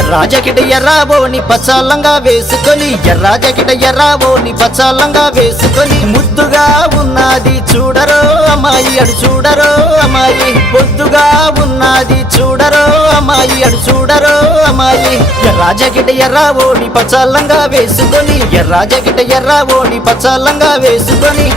ఎర్ర జాకెట్ ఎర్రబోని పచ్చలంగా వేసుకొని ఎర్ర జాకెట్ ఎర్రబోని పచ్చలంగా వేసుకొని ముద్దుగా ఉన్నది చూడరో అమ్మాయి అడు చూడరో అమ్మాయి పొద్దుగా ఉన్నది చూడరో అమ్మాయి అడు చూడరో అమ్మాయి ఎర్ర జాకెట్ ఎర్రబోని పచ్చలంగా వేసుకొని ఎర్ర జాకెట్ ఎర్రబోని పచ్చలంగా వేసుకొని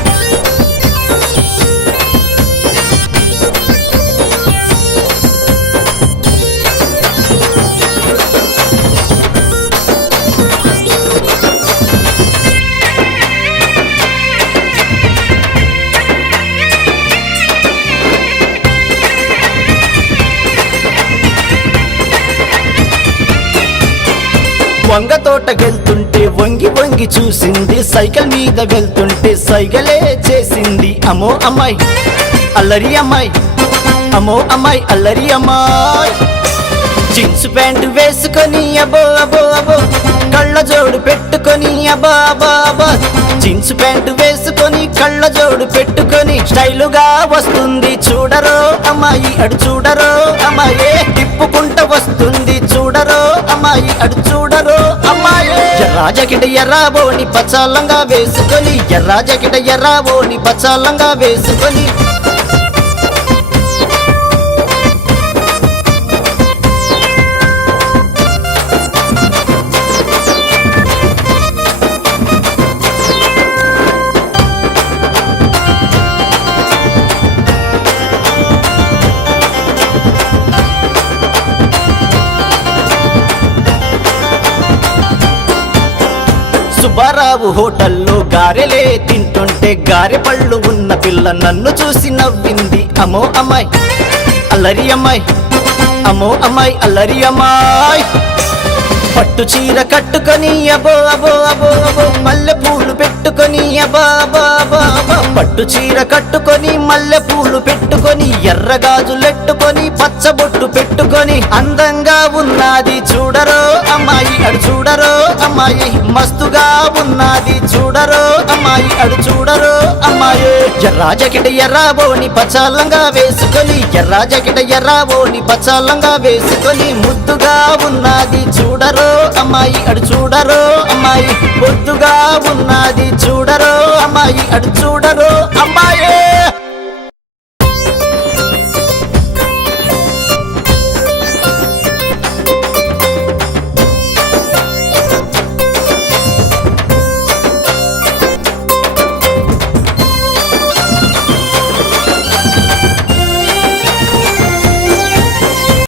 వంగ తోటకెళ్తుంటే వంగి వంగి చూసింది సైకిల్ మీద వెళ్తుంటే సైకిలే చేసింది అమ్మో అమ్మాయి అల్లరి అమ్మాయి అమ్మో అమ్మాయి అల్లరి అమ్మాయి జీన్స్ ప్యాంటు వేసుకొని అబో అబో అబో కళ్ళ జోడు పెట్టుకొని అబా అబా అబా జీన్స్ ప్యాంటు వేసుకొని కళ్ళ జోడు పెట్టుకొని స్టైలుగా వస్తుంది చూడరో అమ్మాయి అడు చూడరో అమ్మాయి తిప్పుకుంట వస్తుంది చూడరో అమ్మాయి అడు చూడరో అమ్మాయి ఎర్ర జాకెట్ ఎర్రబోని పచ్చలంగా వేసుకొని ఎర్ర జాకెట్ ఎర్రబోని పచ్చలంగా వేసుకొని సుబ్బారావు హోటల్లో గారెలే తింటుంటే గారె పళ్ళు ఉన్న పిల్ల నన్ను చూసి నవ్వింది అమ్మో అమ్మాయి అల్లరి అమ్మాయి అమ్మో అమ్మాయి అల్లరి అమ్మాయి పట్టు చీర కట్టుకొని అబో అబో అబో అబో మల్లె పూలు పెట్టుకొని అబా అబా అబా అబా పట్టు చీర కట్టుకొని మల్లె పూలు పెట్టుకొని ఎర్ర గాజులెట్టుకొని పచ్చబొట్టు పెట్టుకొని అందంగా ఉన్నది చూడరో అమ్మాయి అడు చూడరో అమ్మాయి మస్తుగా ఉన్నది చూడరో అమ్మాయి అడు చూడరో అమ్మాయి ఎర్ర జాకెట్ ఎర్రబోని పచ్చలంగా వేసుకొని ఎర్ర జాకెట్ ఎర్రబోని పచ్చలంగా వేసుకొని ముద్దుగా ఉన్నది చూడరో అమ్మాయి అడు చూడరో అమ్మాయి పొద్దుగా ఉన్నది చూడరో అమ్మాయి అడు చూడరో అమ్మాయి